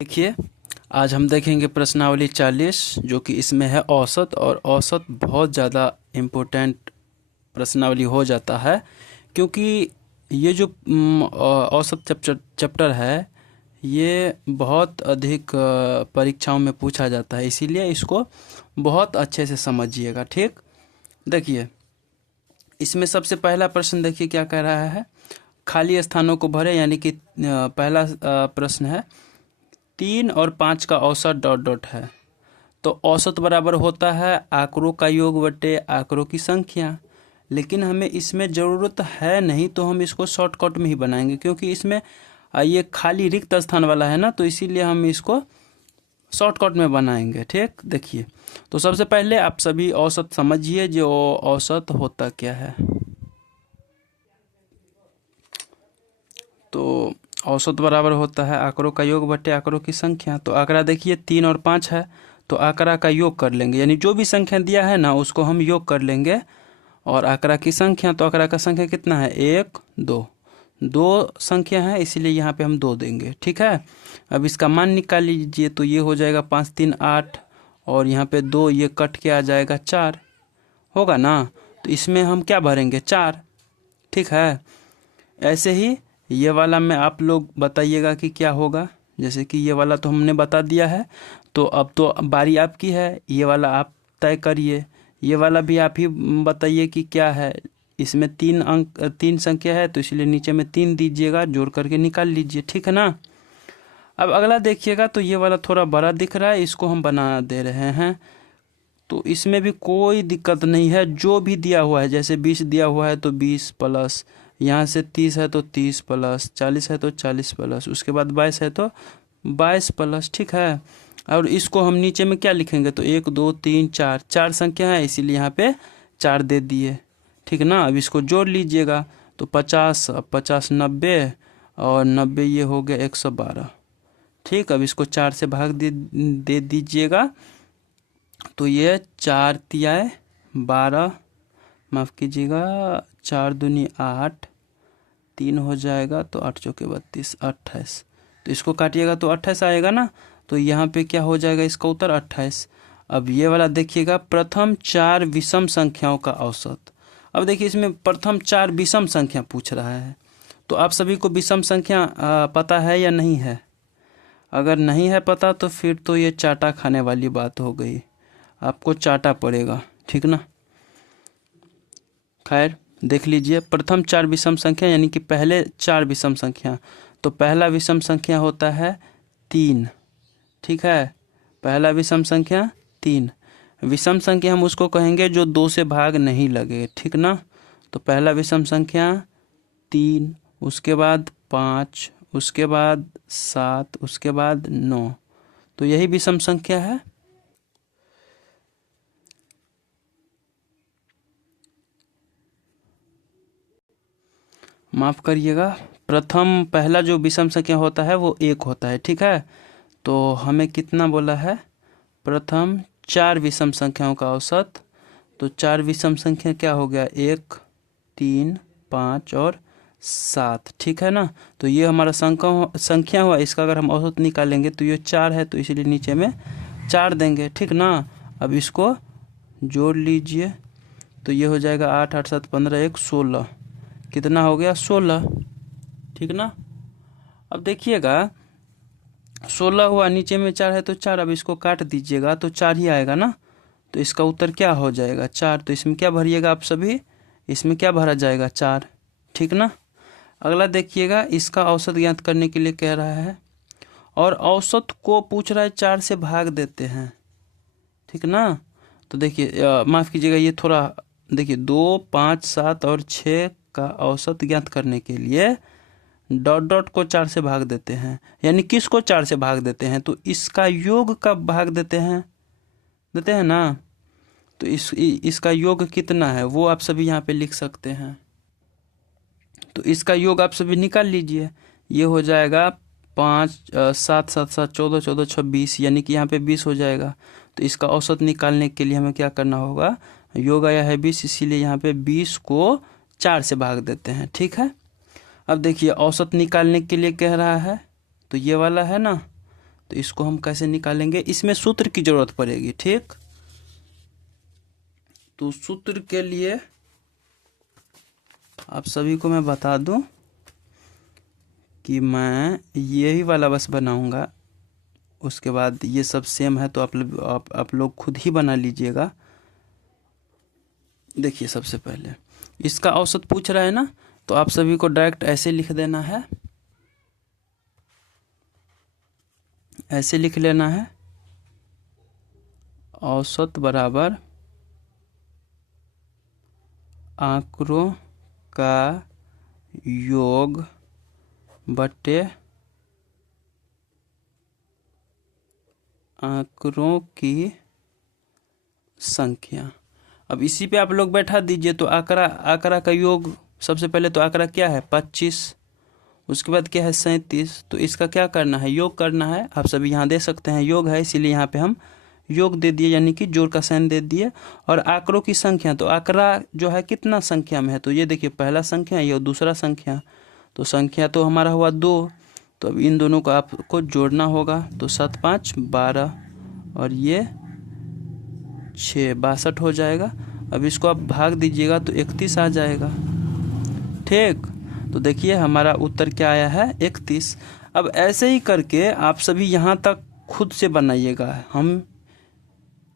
देखिए, आज हम देखेंगे प्रश्नावली 40 जो कि इसमें है औसत। और औसत बहुत ज़्यादा इम्पोर्टेंट प्रश्नावली हो जाता है, क्योंकि ये जो औसत चैप्टर है, ये बहुत अधिक परीक्षाओं में पूछा जाता है। इसीलिए इसको बहुत अच्छे से समझिएगा। ठीक, देखिए इसमें सबसे पहला प्रश्न देखिए क्या कह रहा है। खाली स्थानों को भरे, यानी कि पहला प्रश्न है 3 और 5 का औसत डॉट डॉट है। तो औसत बराबर होता है आंकड़ों का योग बटे आंकड़ों की संख्या। लेकिन हमें इसमें ज़रूरत है नहीं, तो हम इसको शॉर्टकट में ही बनाएंगे, क्योंकि इसमें ये खाली रिक्त स्थान वाला है ना, तो इसीलिए हम इसको शॉर्टकट में बनाएंगे। ठीक, देखिए तो सबसे पहले आप सभी औसत समझिए, जो औसत होता क्या है। तो औसत बराबर होता है आंकड़ों का योग बटे आंकड़ों की संख्या। तो आंकड़ा देखिए 3 और 5 है, तो आंकड़ा का योग कर लेंगे, यानी जो भी संख्या दिया है ना उसको हम योग कर लेंगे। और आंकड़ा की संख्या, तो आंकड़ा का संख्या कितना है, 1 2, दो संख्या है, इसीलिए यहाँ पे हम 2 देंगे। ठीक है, अब इसका मान निकाल लीजिए। तो ये हो जाएगा 5 3 8, और यहाँ पे 2, ये कट के आ जाएगा 4, होगा ना। तो इसमें हम क्या भरेंगे, 4। ठीक है, ऐसे ही ये वाला में आप लोग बताइएगा कि क्या होगा। जैसे कि ये वाला तो हमने बता दिया है, तो अब तो बारी आपकी है, ये वाला आप तय करिए। ये वाला भी आप ही बताइए कि क्या है। इसमें 3 संख्या है, तो इसलिए नीचे में 3 दीजिएगा, जोड़ करके निकाल लीजिए। ठीक है ना। अब अगला देखिएगा, तो ये वाला थोड़ा बड़ा दिख रहा है, इसको हम बना दे रहे हैं। तो इसमें भी कोई दिक्कत नहीं है, जो भी दिया हुआ है, जैसे 20 दिया हुआ है तो 20 प्लस, यहाँ से 30 है तो 30 प्लस, 40 है तो 40 प्लस, उसके बाद 22 है तो 22 प्लस। ठीक है, और इसको हम नीचे में क्या लिखेंगे, तो 1 2 3 4, 4 संख्या है, इसीलिए यहाँ पे 4 दे दिए। ठीक ना, अब इसको जोड़ लीजिएगा, तो 50 50 90, और 90 ये हो गया 112। ठीक, अब इसको 4 से भाग दे दीजिएगा। तो ये 4 तियाए 12, माफ़ कीजिएगा, 4 दूनी 8, 3 हो जाएगा, तो 8 चौके 32, 28। तो इसको काटिएगा तो 28 आएगा ना। तो यहाँ पे क्या हो जाएगा, इसका उत्तर 28। अब ये वाला देखिएगा, प्रथम 4 विषम संख्याओं का औसत। अब देखिए इसमें प्रथम 4 विषम संख्या पूछ रहा है, तो आप सभी को विषम संख्या पता है या नहीं है। अगर नहीं है पता, तो फिर तो ये चाटा खाने वाली बात हो गई, आपको चाटा पड़ेगा। ठीक ना, खैर देख लीजिए, प्रथम 4 विषम संख्या यानी कि पहले 4 विषम संख्या। तो पहला विषम संख्या होता है 3। ठीक है, पहला विषम संख्या 3। विषम संख्या हम उसको कहेंगे जो 2 से भाग नहीं लगे। ठीक ना, तो पहला विषम संख्या 3, उसके बाद 5, उसके बाद 7, उसके बाद 9। तो यही विषम संख्या है। माफ़ करिएगा, प्रथम पहला जो विषम संख्या होता है वो 1 होता है। ठीक है, तो हमें कितना बोला है, प्रथम 4 विषम संख्याओं का औसत। तो 4 विषम संख्या क्या हो गया, 1 3 5 और 7। ठीक है ना, तो ये हमारा संख्या हुआ, इसका अगर हम औसत निकालेंगे तो ये 4 है, तो इसीलिए नीचे में 4 देंगे। ठीक ना, अब इसको जोड़ लीजिए, तो ये हो जाएगा 8 8 7 15 1 16, कितना हो गया, 16। ठीक ना, अब देखिएगा 16 हुआ, नीचे में 4 है तो 4, अब इसको काट दीजिएगा तो 4 ही आएगा ना। तो इसका उत्तर क्या हो जाएगा, 4। तो इसमें क्या भरिएगा आप सभी, इसमें क्या भरा जाएगा, 4। ठीक ना, अगला देखिएगा, इसका औसत ज्ञात करने के लिए कह रहा है, और औसत को पूछ रहा है 4 से भाग देते हैं। ठीक ना, तो देखिए माफ़ कीजिएगा, ये थोड़ा देखिए 2 5 7 और 6 का औसत ज्ञात करने के लिए डॉट डॉट को 4 से भाग देते हैं, यानी किसको 4 से भाग देते हैं, तो इसका योग का भाग देते हैं ना। तो इसका योग कितना है वो आप सभी यहाँ पे लिख सकते हैं। तो इसका योग आप सभी निकाल लीजिए, ये हो जाएगा 5 7 7 7 14 14 26, यानी कि यहाँ पे 20 हो जाएगा। तो इसका औसत निकालने के लिए हमें क्या करना होगा, योग आया है 20, इसीलिए यहाँ पे 20 को 4 से भाग देते हैं। ठीक है, अब देखिए औसत निकालने के लिए कह रहा है, तो ये वाला है ना, तो इसको हम कैसे निकालेंगे, इसमें सूत्र की जरूरत पड़ेगी। ठीक, तो सूत्र के लिए आप सभी को मैं बता दूं कि मैं यही वाला बस बनाऊंगा, उसके बाद ये सब सेम है तो आप लोग खुद ही बना लीजिएगा। देखिए सबसे पहले इसका औसत पूछ रहा है ना, तो आप सभी को डायरेक्ट ऐसे लिख देना है, ऐसे लिख लेना है, औसत बराबर आंकड़ों का योग बटे आंकड़ों की संख्या। अब इसी पे आप लोग बैठा दीजिए। तो आंकड़ा का योग, सबसे पहले तो आंकड़ा क्या है 25, उसके बाद क्या है 37। तो इसका क्या करना है, योग करना है। आप सभी यहाँ दे सकते हैं योग है, इसीलिए यहाँ पे हम योग दे दिए, यानी कि जोड़ का साइन दे दिए। और आंकड़ों की संख्या, तो आंकड़ा जो है कितना संख्या में है, तो ये देखिए पहला संख्या, ये दूसरा संख्या। तो संख्या तो हमारा हुआ 2, तो अब इन दोनों को आपको जोड़ना होगा। तो 7 5 12 और ये 6 62 हो जाएगा। अब इसको आप भाग दीजिएगा तो 31 आ जाएगा। ठीक, तो देखिए हमारा उत्तर क्या आया है 31। अब ऐसे ही करके आप सभी यहाँ तक खुद से बनाइएगा। हम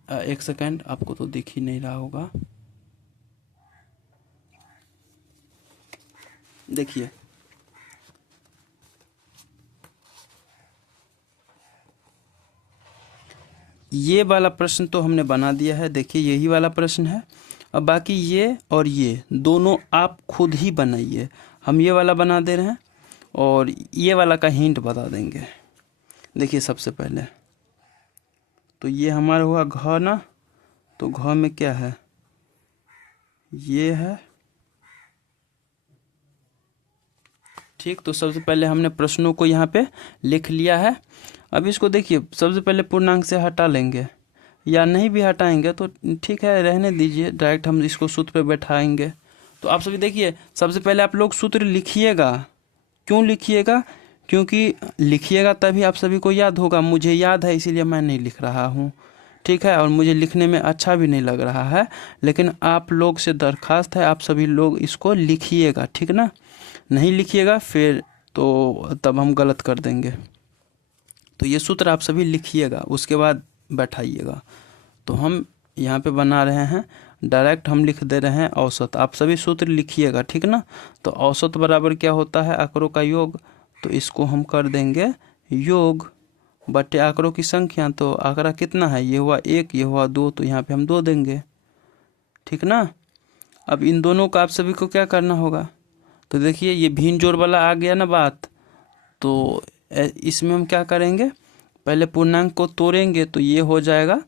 एक सेकेंड, आपको तो दिख ही नहीं रहा होगा, देखिए ये वाला प्रश्न तो हमने बना दिया है। देखिए यही वाला प्रश्न है। अब बाकी ये और ये दोनों आप खुद ही बनाइए। हम ये वाला बना दे रहे हैं और ये वाला का हिंट बता देंगे। देखिए सबसे पहले तो ये हमारा हुआ घ ना, तो घ में क्या है, ये है। ठीक, तो सबसे पहले हमने प्रश्नों को यहाँ पे लिख लिया है। अब इसको देखिए सबसे पहले पूर्णांक से हटा लेंगे, या नहीं भी हटाएंगे तो ठीक है, रहने दीजिए, डायरेक्ट हम इसको सूत्र पे बैठाएंगे। तो आप सभी देखिए सबसे पहले आप लोग सूत्र लिखिएगा। क्यों लिखिएगा, क्योंकि लिखिएगा तभी आप सभी को याद होगा। मुझे याद है इसीलिए मैं नहीं लिख रहा हूँ, ठीक है, और मुझे लिखने में अच्छा भी नहीं लग रहा है, लेकिन आप लोग से दरखास्त है आप सभी लोग इसको लिखिएगा, ठीक ना। नहीं लिखिएगा फिर तो तब हम गलत कर देंगे। तो ये सूत्र आप सभी लिखिएगा, उसके बाद बैठाइएगा। तो हम यहाँ पे बना रहे हैं, डायरेक्ट हम लिख दे रहे हैं औसत। आप सभी सूत्र लिखिएगा, ठीक ना। तो औसत बराबर क्या होता है, आंकड़ों का योग। तो इसको हम कर देंगे योग बटे आंकड़ों की संख्या। तो आंकड़ा कितना है, ये हुआ 1, ये हुआ 2, तो यहाँ पे हम 2 देंगे, ठीक ना। अब इन दोनों का आप सभी को क्या करना होगा, तो देखिए ये भिन्न जोड़ वाला आ गया ना बात। तो इसमें हम क्या करेंगे, पहले पूर्णांक को तोड़ेंगे। तो ये हो जाएगा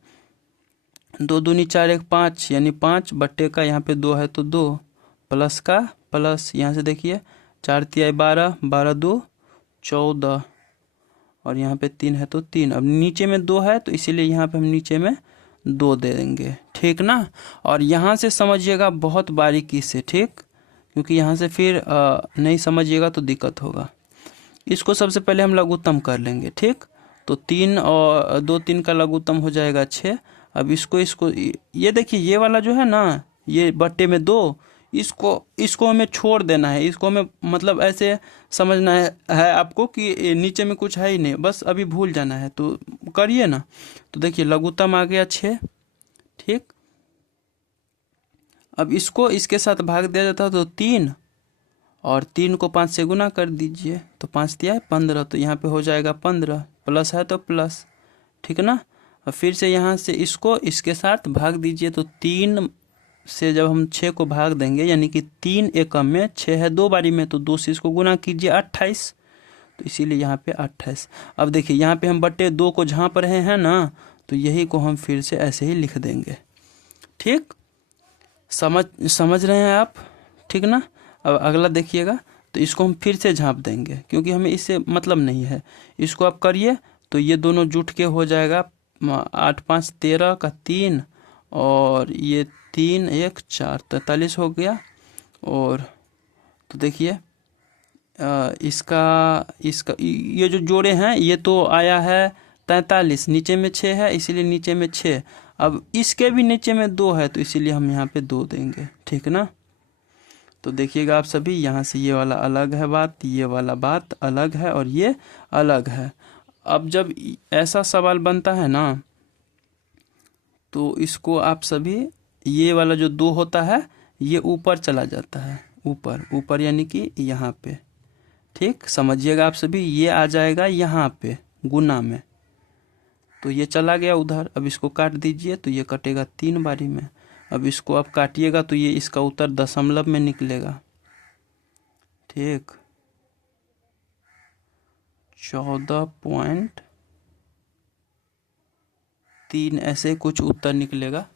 2 दूनी 4 1 5, यानी 5 बट्टे का यहाँ पे 2 है तो 2, प्लस का प्लस, यहाँ से देखिए 4 तिहाई 12, 12 2 14, और यहाँ पे 3 है तो 3। अब नीचे में 2 है तो इसीलिए यहाँ पे हम नीचे में 2 दे देंगे, ठीक ना। और यहाँ से समझिएगा बहुत बारीकी से, ठीक, क्योंकि यहाँ से फिर नहीं समझिएगा तो दिक्कत होगा। इसको सबसे पहले हम लघुत्तम कर लेंगे, ठीक। तो 3 और 2 3 का लघुत्तम हो जाएगा 6। अब इसको ये देखिए ये वाला जो है ना, ये बट्टे में 2, इसको हमें छोड़ देना है। इसको हमें मतलब ऐसे समझना है आपको कि नीचे में कुछ है ही नहीं, बस अभी भूल जाना है। तो करिए ना। तो देखिए लघुत्तम आ गया 6, ठीक। अब इसको इसके साथ भाग दिया जाता है तो 3, और 3 को 5 से गुना कर दीजिए। तो 5 दिया है 15, तो यहाँ पे हो जाएगा 15, प्लस है तो प्लस, ठीक ना। और फिर से यहाँ से इसको इसके साथ भाग दीजिए। तो 3 से जब हम 6 को भाग देंगे, यानी कि 3 एकम में 6 है 2 बारी में, तो 2 से इसको गुना कीजिए 28, तो इसीलिए यहाँ पे 28। अब देखिए यहाँ पे हम बट्टे 2 को झाँप रहे हैं ना, तो यही को हम फिर से ऐसे ही लिख देंगे, ठीक। समझ रहे हैं आप, ठीक ना। अब अगला देखिएगा, तो इसको हम फिर से झाँप देंगे क्योंकि हमें इससे मतलब नहीं है। इसको आप करिए तो ये दोनों जुट के हो जाएगा 8 5 13 का 3, और ये 3 1 4 43 हो गया। और तो देखिए इसका ये जो जोड़े हैं ये तो आया है 43, नीचे में 6 है इसीलिए नीचे में 6। अब इसके भी नीचे में 2 है तो इसीलिए हम यहाँ पे 2 देंगे, ठीक ना। तो देखिएगा आप सभी, यहाँ से ये वाला अलग है बात, ये वाला बात अलग है और ये अलग है। अब जब ऐसा सवाल बनता है ना तो इसको आप सभी, ये वाला जो 2 होता है ये ऊपर चला जाता है, ऊपर ऊपर यानी कि यहाँ पे, ठीक समझिएगा आप सभी। ये आ जाएगा यहाँ पे गुना में, तो ये चला गया उधर। अब इसको काट दीजिए तो ये कटेगा 3 बारी में। अब इसको आप काटिएगा तो ये इसका उत्तर दशमलव में निकलेगा, ठीक 14.3 ऐसे कुछ उत्तर निकलेगा।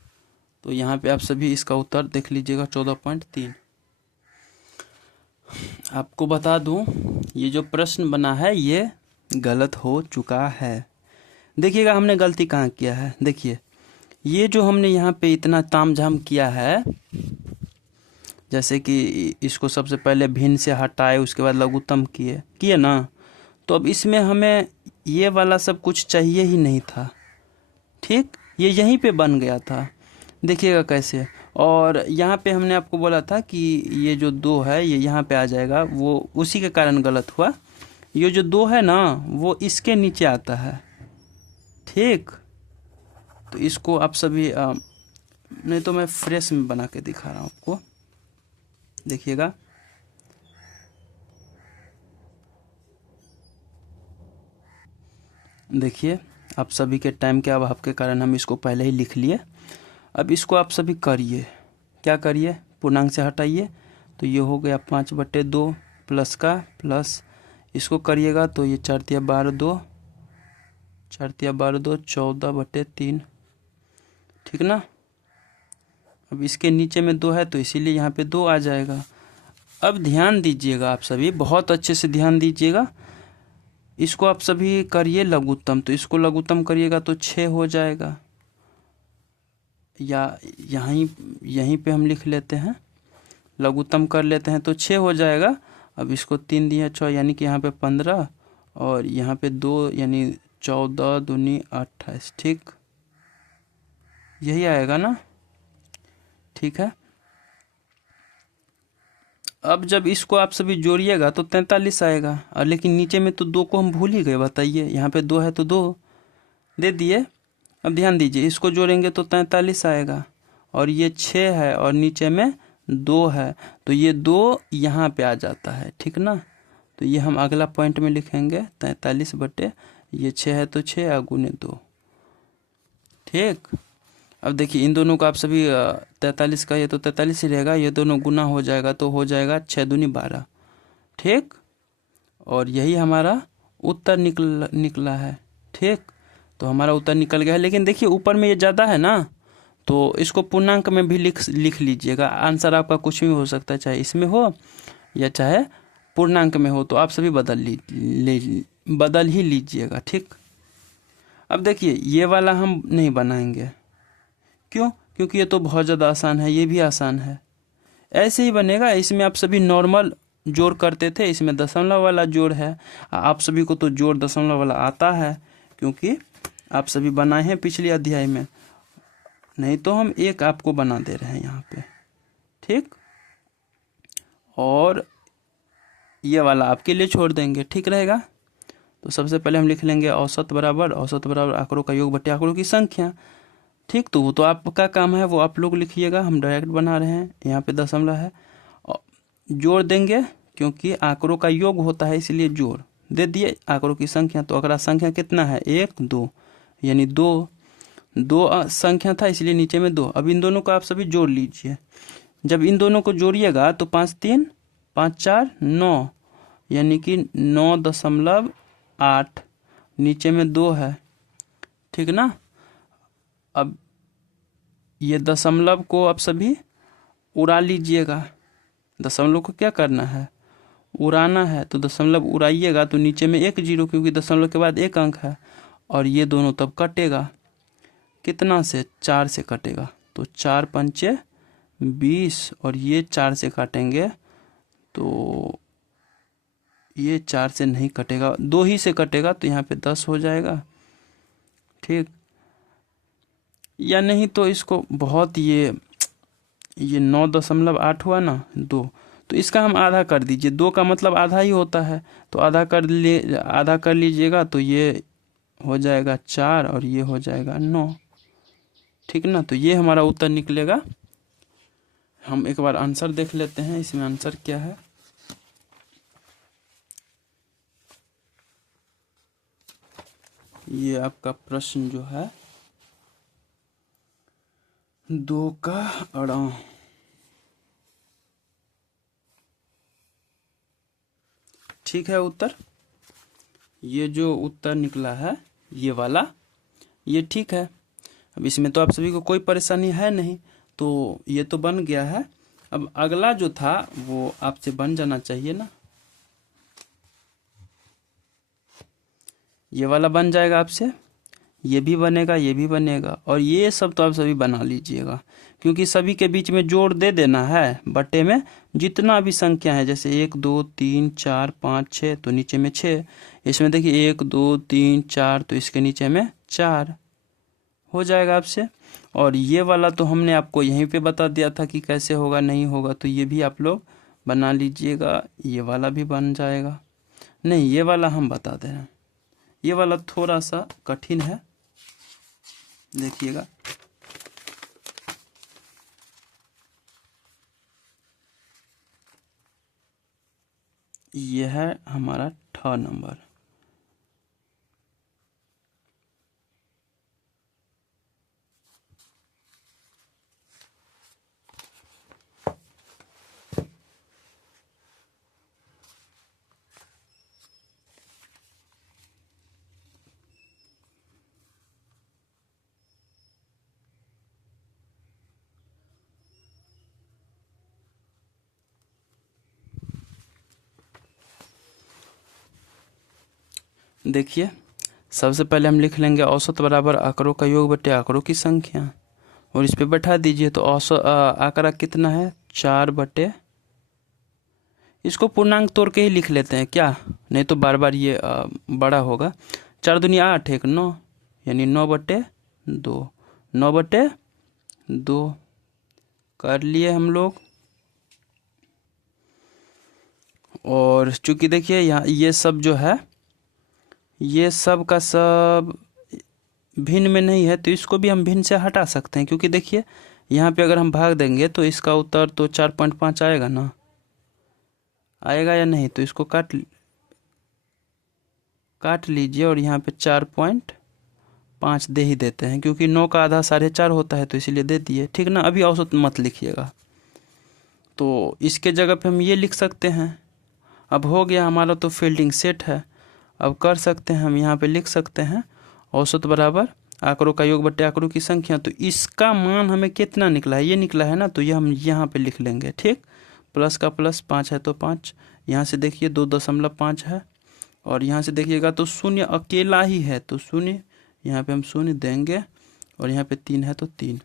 तो यहाँ पे आप सभी इसका उत्तर देख लीजिएगा 14.3। आपको बता दूं ये जो प्रश्न बना है ये गलत हो चुका है। देखिएगा हमने गलती कहाँ किया है। देखिए ये जो हमने यहाँ पे इतना तामझाम किया है, जैसे कि इसको सबसे पहले भिन्न से हटाए उसके बाद लघुत्तम किए ना, तो अब इसमें हमें ये वाला सब कुछ चाहिए ही नहीं था, ठीक ये यहीं पे बन गया था। देखिएगा कैसे। और यहाँ पे हमने आपको बोला था कि ये जो 2 है ये यहाँ पे आ जाएगा, वो उसी के कारण गलत हुआ। ये जो 2 है ना वो इसके नीचे आता है, ठीक। तो इसको आप सभी नहीं तो मैं फ्रेश में बना के दिखा रहा हूँ आपको, देखिएगा। देखिए आप सभी के टाइम के अभाव के कारण हम इसको पहले ही लिख लिए। अब इसको आप सभी करिए, क्या करिए, पूर्णांक से हटाइए तो ये हो गया 5/2 प्लस का प्लस, इसको करिएगा तो ये 4×12 14/3, ठीक ना। अब इसके नीचे में 2 है तो इसीलिए यहाँ पे 2 आ जाएगा। अब ध्यान दीजिएगा आप सभी, बहुत अच्छे से ध्यान दीजिएगा। इसको आप सभी करिए लघुत्तम, तो इसको लघुत्तम करिएगा तो 6 हो जाएगा, या यहीं पे हम लिख लेते हैं, लघुत्तम कर लेते हैं तो 6 हो जाएगा। अब इसको 3 दिया 6 यानी कि यहाँ पे 15 और यहाँ पे 2 यानी 14 दूनी 28, ठीक यही आएगा ना, ठीक है। अब जब इसको आप सभी जोड़िएगा तो 43 आएगा, और लेकिन नीचे में तो 2 को हम भूल ही गए, बताइए यहाँ पे 2 है तो 2 दे दिए। अब ध्यान दीजिए इसको जोड़ेंगे तो 43 आएगा, और ये 6 है और नीचे में 2 है तो ये 2 यहाँ पे आ जाता है, ठीक ना। तो ये हम अगला पॉइंट में लिखेंगे 43 बटे ये 6 है तो 6 गुने 2, ठीक। अब देखिए इन दोनों का आप सभी 43 का ये तो 43 ही रहेगा, ये दोनों गुना हो जाएगा तो हो जाएगा 6 दूनी 12, ठीक। और यही हमारा उत्तर निकला है, ठीक। तो हमारा उत्तर निकल गया है। लेकिन देखिए ऊपर में ये ज़्यादा है ना, तो इसको पूर्णांक में भी लिख लीजिएगा। आंसर आपका कुछ भी हो सकता है, चाहे इसमें हो या चाहे पूर्णांक में हो, तो आप सभी बदल ही लीजिएगा, ठीक। अब देखिए ये वाला हम नहीं बनाएंगे, क्यों, क्योंकि ये तो बहुत ज़्यादा आसान है, ये भी आसान है, ऐसे ही बनेगा। इसमें आप सभी नॉर्मल जोड़ करते थे, इसमें दशमलव वाला जोड़ है। आप सभी को तो जोड़ दशमलव वाला आता है, क्योंकि आप सभी बनाए हैं पिछले अध्याय में, नहीं तो हम एक आपको बना दे रहे हैं यहाँ पे, ठीक। और ये वाला आपके लिए छोड़ देंगे, ठीक रहेगा। तो सबसे पहले हम लिख लेंगे औसत बराबर आंकड़ों का योग बटे आंकड़ों की संख्या, ठीक। तो वो तो आपका काम है, वो आप लोग लिखिएगा, हम डायरेक्ट बना रहे हैं। यहाँ पे दशमलव है, जोड़ देंगे क्योंकि आंकड़ों का योग होता है इसलिए जोड़ दे दिए आंकड़ों की संख्या। तो आंकड़ा संख्या कितना है, 1 2 यानी 2 संख्या था इसलिए नीचे में 2। अब इन दोनों को आप सभी जोड़ लीजिए। जब इन दोनों को जोड़िएगा तो 5 3 5 4 9 यानी कि 9.8, नीचे में 2 है, ठीक ना। अब ये दशमलव को आप सभी उड़ा लीजिएगा। दशमलव को क्या करना है, उड़ाना है। तो दशमलव उड़ाइएगा तो नीचे में 1 0, क्योंकि दशमलव के बाद 1 अंक है। और ये दोनों तब कटेगा, कितना से, 4 से कटेगा। तो 4 पंचे 20 और ये 4 से काटेंगे तो ये 4 से नहीं कटेगा, 2 ही से कटेगा, तो यहाँ पे 10 हो जाएगा। ठीक। या नहीं तो इसको बहुत ये 9.8 हुआ ना 2, तो इसका हम आधा कर दीजिए। 2 का मतलब आधा ही होता है, तो आधा कर लीजिएगा, तो ये हो जाएगा 4 और ये हो जाएगा 9। ठीक ना, तो ये हमारा उत्तर निकलेगा। हम एक बार आंसर देख लेते हैं, इसमें आंसर क्या है। ये आपका प्रश्न जो है 2 का अड़ा। ठीक है उत्तर, ये जो उत्तर निकला है ये वाला, ये ठीक है। अब इसमें तो आप सभी को कोई परेशानी है नहीं, तो ये तो बन गया है। अब अगला जो था वो आपसे बन जाना चाहिए ना, ये वाला बन जाएगा आपसे, ये भी बनेगा, ये भी बनेगा, और ये सब तो आप सभी बना लीजिएगा, क्योंकि सभी के बीच में जोड़ दे देना है बट्टे में। जितना भी संख्या है, जैसे 1 2 3 4 5 6, तो नीचे में 6। इसमें देखिए 1 2 3 4, तो इसके नीचे में 4 हो जाएगा आपसे। और ये वाला तो हमने आपको यहीं पे बता दिया था कि कैसे होगा नहीं होगा, तो ये भी आप लोग बना लीजिएगा। ये वाला भी बन जाएगा। नहीं, ये वाला हम बता दे रहे हैं, ये वाला थोड़ा सा कठिन है, देखिएगा। ये है हमारा 6 नंबर। देखिए, सबसे पहले हम लिख लेंगे औसत बराबर आंकड़ों का योग बटे आंकड़ों की संख्या, और इस पे बैठा दीजिए। तो औसत आंकड़ा कितना है 4 बटे, इसको पूर्णांक तोड़ के ही लिख लेते हैं क्या, नहीं तो बार बार ये बड़ा होगा। 4 दूनी 8, 1 9, यानी 9 बटे 2, 9 बटे 2 कर लिए हम लोग। और चूंकि देखिए यहाँ ये सब जो है, ये सब का सब भिन्न में नहीं है, तो इसको भी हम भिन्न से हटा सकते हैं, क्योंकि देखिए यहाँ पे अगर हम भाग देंगे तो इसका उत्तर तो 4.5 आएगा ना, आएगा या नहीं। तो इसको काट लीजिए, और यहाँ पे 4.5 दे ही देते हैं, क्योंकि 9 का आधा 4.5 होता है, तो इसीलिए दे दिए। ठीक ना, अभी औसत मत लिखिएगा, तो इसके जगह पे हम ये लिख सकते हैं। अब हो गया हमारा तो फील्डिंग सेट है। अब कर सकते हैं हम, यहाँ पे लिख सकते हैं औसत बराबर आंकड़ों का योग बटे आंकड़ों की संख्या। तो इसका मान हमें कितना निकला है, ये निकला है ना, तो ये हम यहाँ पे लिख लेंगे। ठीक, प्लस का प्लस 5 है तो 5, यहाँ से देखिए 2.5 है, और यहाँ से देखिएगा तो शून्य अकेला ही है, तो शून्य, यहाँ पे हम शून्य देंगे, और यहाँ पे 3 है तो 3।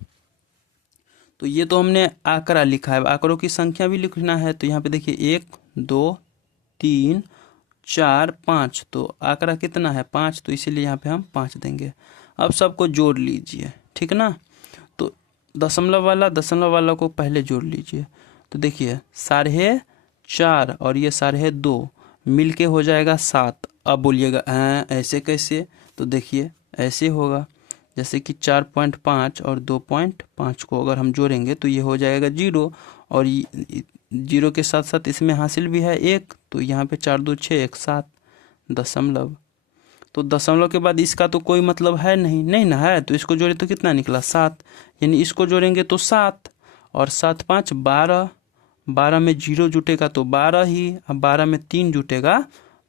तो ये तो हमने आंकड़ा लिखा है, आंकड़ों की संख्या भी लिखना है। तो यहाँ पे देखिए 1 2 3 4 5, तो आंकड़ा कितना है 5, तो इसीलिए यहाँ पे हम 5 देंगे। अब सबको जोड़ लीजिए, ठीक ना। तो दशमलव वाला को पहले जोड़ लीजिए। तो देखिए 4.5 और ये 2.5 मिल के हो जाएगा 7। अब बोलिएगा ऐसे कैसे, तो देखिए ऐसे होगा, जैसे कि 4.5 और 2.5 को अगर हम जोड़ेंगे तो ये हो जाएगा 0, और 0 के साथ साथ इसमें हासिल भी है 1, तो यहाँ पे 4 2 6 1 7 दशमलव। तो दशमलव के बाद इसका तो कोई मतलब है नहीं ना है, तो इसको जोड़े तो कितना निकला 7, यानी इसको जोड़ेंगे तो 7, और 7 5 12, 12 में 0 जुटेगा तो 12 ही, अब 12 में 3 जुटेगा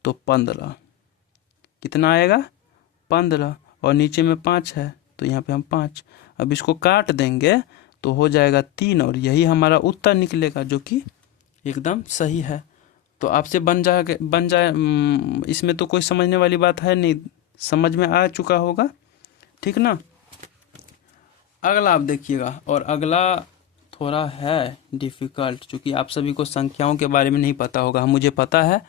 तो 15, कितना आएगा 15, और नीचे में 5 है तो यहाँ पे हम 5। अब इसको काट देंगे तो हो जाएगा 3, और यही हमारा उत्तर निकलेगा, जो कि एकदम सही है। तो आपसे बन जाए, इसमें तो कोई समझने वाली बात है नहीं, समझ में आ चुका होगा, ठीक ना। अगला आप देखिएगा, और अगला थोड़ा है डिफ़िकल्ट, क्योंकि आप सभी को संख्याओं के बारे में नहीं पता होगा। मुझे पता है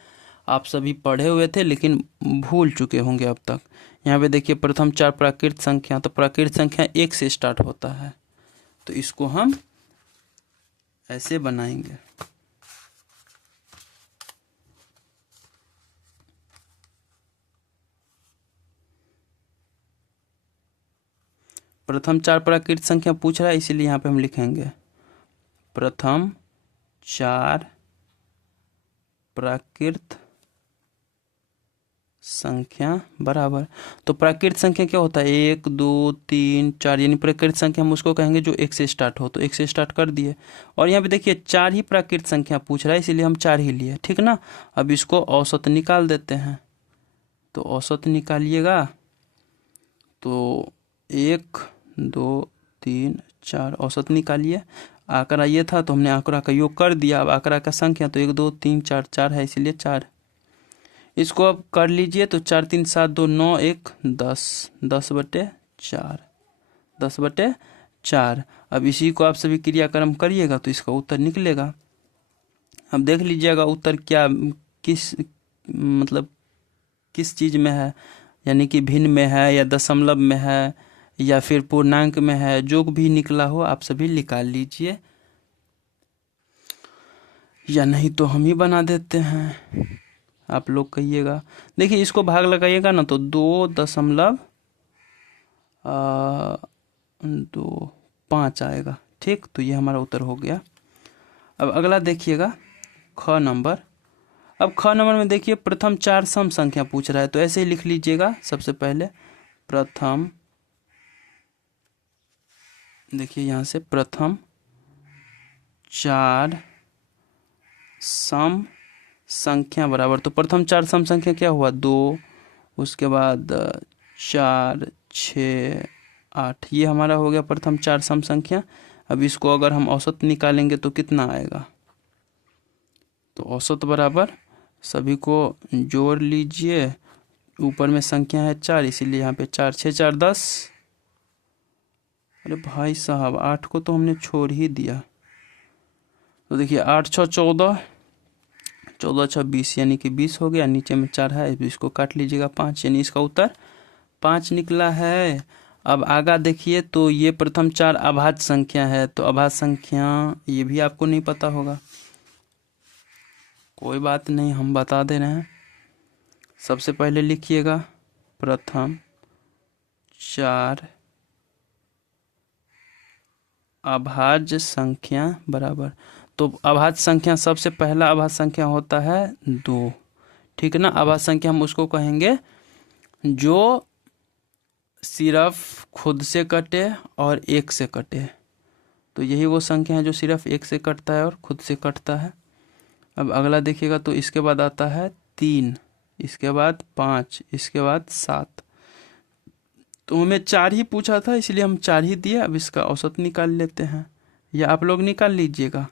आप सभी पढ़े हुए थे लेकिन भूल चुके होंगे अब तक। यहाँ पे देखिए प्रथम 4 प्राकृत संख्या, तो प्राकृत संख्या 1 से स्टार्ट होता है, तो इसको हम ऐसे बनाएंगे। प्रथम 4 प्राकृत संख्या पूछ रहा है, इसीलिए यहाँ पे हम लिखेंगे प्रथम 4 प्राकृत संख्या बराबर। तो प्राकृत संख्या क्या होता है, 1 2 3 4, यानी प्राकृत संख्या हम उसको कहेंगे जो 1 से स्टार्ट हो, तो 1 से स्टार्ट कर दिए। और यहाँ पे देखिए 4 ही प्राकृत संख्या पूछ रहा है, इसीलिए हम 4 ही लिए, ठीक ना। अब इसको औसत निकाल देते हैं, तो औसत निकालिएगा तो 1 2 3 4 औसत निकालिए। आंकड़ा ये था तो हमने आंकड़ा का योग कर दिया। अब आंकड़ा का संख्या तो 1 2 3 4 4 है, इसीलिए 4। इसको अब कर लीजिए, तो 4 3 7 2 9 1 10, 10/4, 10/4। अब इसी को आप सभी क्रियाक्रम करिएगा तो इसका उत्तर निकलेगा। अब देख लीजिएगा उत्तर क्या, किस मतलब किस चीज़ में है, यानी कि भिन्न में है या दशमलव में है या फिर पूर्णांक में है। जो भी निकला हो आप सभी निकाल लीजिए, या नहीं तो हम ही बना देते हैं, आप लोग कहिएगा। देखिए इसको भाग लगाइएगा ना तो 2.25 आएगा, ठीक। तो ये हमारा उत्तर हो गया। अब अगला देखिएगा ख नंबर। अब ख नंबर में देखिए प्रथम 4 सम संख्या पूछ रहा है, तो ऐसे ही लिख लीजिएगा। सबसे पहले प्रथम, देखिए यहाँ से प्रथम 4 सम संख्या बराबर, तो प्रथम 4 सम संख्या क्या हुआ, 2, उसके बाद 4 6 8, ये हमारा हो गया प्रथम 4 सम संख्या। अब इसको अगर हम औसत निकालेंगे तो कितना आएगा, तो औसत बराबर सभी को जोड़ लीजिए। ऊपर में संख्या है 4, इसीलिए यहाँ पे 4 6 4 10। अरे भाई साहब 8 को तो हमने छोड़ ही दिया। तो देखिए 8 6 14, 14 6 20, यानी कि 20 हो गया। नीचे में 4 है, इसको काट लीजिएगा 5, यानी इसका उत्तर 5 निकला है। अब आगा देखिए, तो ये प्रथम 4 अभाज्य संख्या है, तो अभाज्य संख्या ये भी आपको नहीं पता होगा, कोई बात नहीं, हम बता दे रहे हैं। सबसे पहले लिखिएगा प्रथम 4 अभाज्य संख्या बराबर। तो अभाज्य संख्या सबसे पहला अभाज्य संख्या होता है 2, ठीक ना। अभाज्य संख्या हम उसको कहेंगे जो सिर्फ खुद से कटे और 1 से कटे, तो यही वो संख्या है जो सिर्फ 1 से कटता है और खुद से कटता है। अब अगला देखिएगा, तो इसके बाद आता है 3, इसके बाद 5, इसके बाद 7। तो हमें 4 ही पूछा था, इसलिए हम 4 ही दिए। अब इसका औसत निकाल लेते हैं, या आप लोग निकाल लीजिएगा,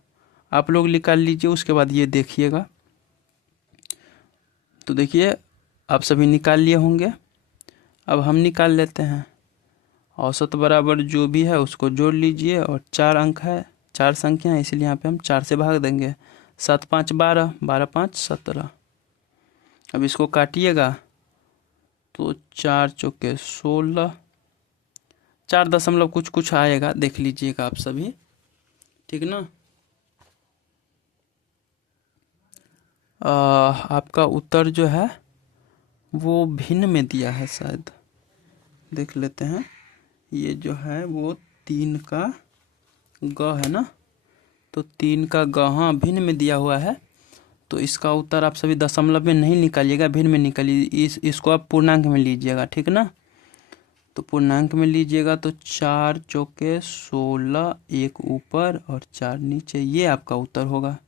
आप लोग निकाल लीजिए। उसके बाद ये देखिएगा, तो देखिए आप सभी निकाल लिए होंगे। अब हम निकाल लेते हैं। औसत बराबर जो भी है उसको जोड़ लीजिए, और 4 अंक है, 4 संख्या है, इसलिए यहाँ पे हम 4 से भाग देंगे। 7 5 12, 12 5 17। अब इसको काटिएगा तो 4 चौके 16, 4 दशमलव कुछ कुछ आएगा, देख लीजिएगा आप सभी, ठीक ना। आपका उत्तर जो है वो भिन्न में दिया है, शायद देख लेते हैं। ये जो है वो 3 का ग है ना, तो 3 का ग, हाँ भिन्न में दिया हुआ है। तो इसका उत्तर आप सभी दशमलव में नहीं निकालिएगा, भिन्न में निकालिए। इसको आप पूर्णांक में लीजिएगा, ठीक ना। तो पूर्णांक में लीजिएगा तो 4 चौके 16, 1 ऊपर और 4 नीचे, ये आपका उत्तर होगा,